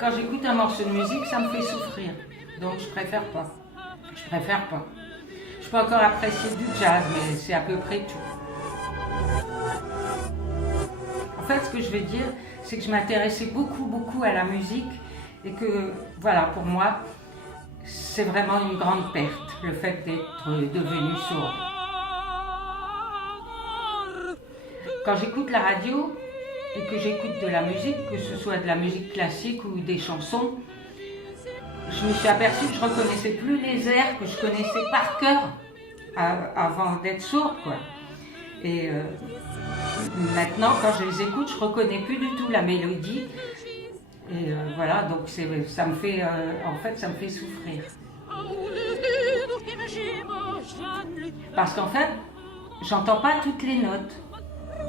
quand j'écoute un morceau de musique, ça me fait souffrir. Donc je préfère pas. Je peux encore apprécier du jazz, mais c'est à peu près tout. En fait, ce que je veux dire, c'est que je m'intéressais beaucoup à la musique et que, voilà, pour moi, c'est vraiment une grande perte, le fait d'être devenu sourd. Quand j'écoute la radio et que j'écoute de la musique, que ce soit de la musique classique ou des chansons, je me suis aperçue que je ne reconnaissais plus les airs que je connaissais par cœur avant d'être sourde, quoi. Et maintenant, quand je les écoute, je ne reconnais plus du tout la mélodie. Et voilà, donc ça me fait, en fait, ça me fait souffrir. Parce qu'en fait, j'entends pas toutes les notes.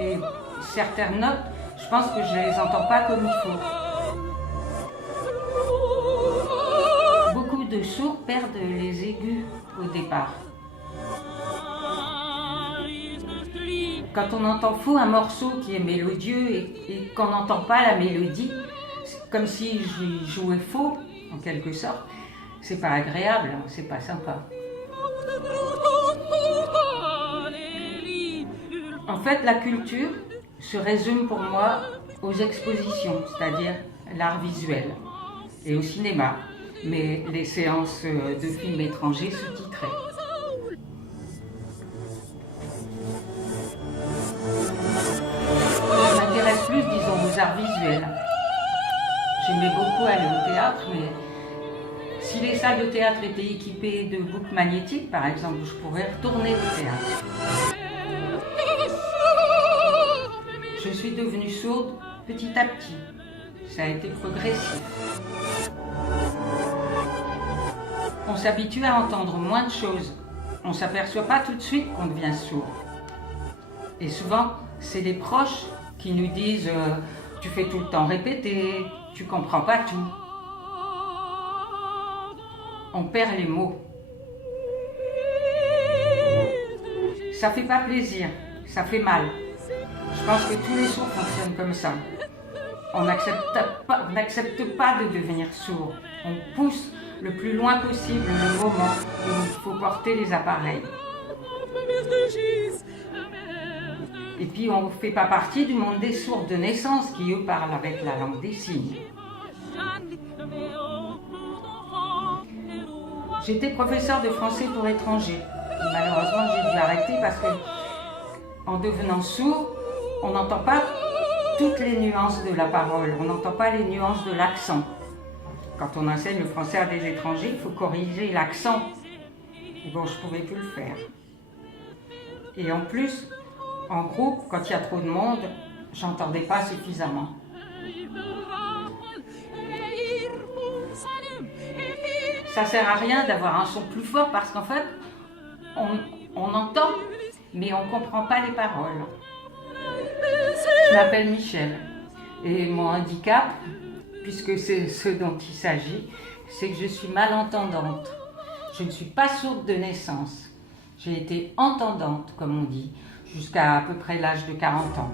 Et certaines notes, je pense que je les entends pas comme il faut. Beaucoup de sourds perdent les aigus au départ. Quand on entend faux un morceau qui est mélodieux et qu'on n'entend pas la mélodie, c'est comme si je jouais faux, en quelque sorte. C'est pas agréable, hein, c'est pas sympa. En fait, la culture se résume pour moi aux expositions, c'est-à-dire l'art visuel, et au cinéma, mais les séances de films étrangers sous-titrés. Je m'intéresse plus, disons, aux arts visuels. J'aimais beaucoup aller au théâtre, mais si les salles de théâtre étaient équipées de boucles magnétiques, par exemple, je pourrais retourner au théâtre. Je suis devenue sourde petit à petit. Ça a été progressif. On s'habitue à entendre moins de choses. On ne s'aperçoit pas tout de suite qu'on devient sourd. Et souvent, c'est les proches qui nous disent tu fais tout le temps répéter, tu comprends pas tout. On perd les mots. Ça fait pas plaisir, ça fait mal. Je pense que tous les sourds fonctionnent comme ça. On n'accepte pas de devenir sourd. On pousse le plus loin possible le moment où il faut porter les appareils. Et puis on ne fait pas partie du monde des sourds de naissance qui eux parlent avec la langue des signes. J'étais professeur de français pour étrangers. Malheureusement, j'ai dû arrêter parce que, en devenant sourd, on n'entend pas toutes les nuances de la parole, on n'entend pas les nuances de l'accent. Quand on enseigne le français à des étrangers, il faut corriger l'accent. Bon, je ne pouvais plus le faire. Et en plus, en groupe, quand il y a trop de monde, j'entendais pas suffisamment. Ça sert à rien d'avoir un son plus fort parce qu'en fait, on entend, mais on comprend pas les paroles. Je m'appelle Michel et mon handicap, puisque c'est ce dont il s'agit, c'est que je suis malentendante. Je ne suis pas sourde de naissance. J'ai été entendante, comme on dit, jusqu'à peu près l'âge de 40 ans.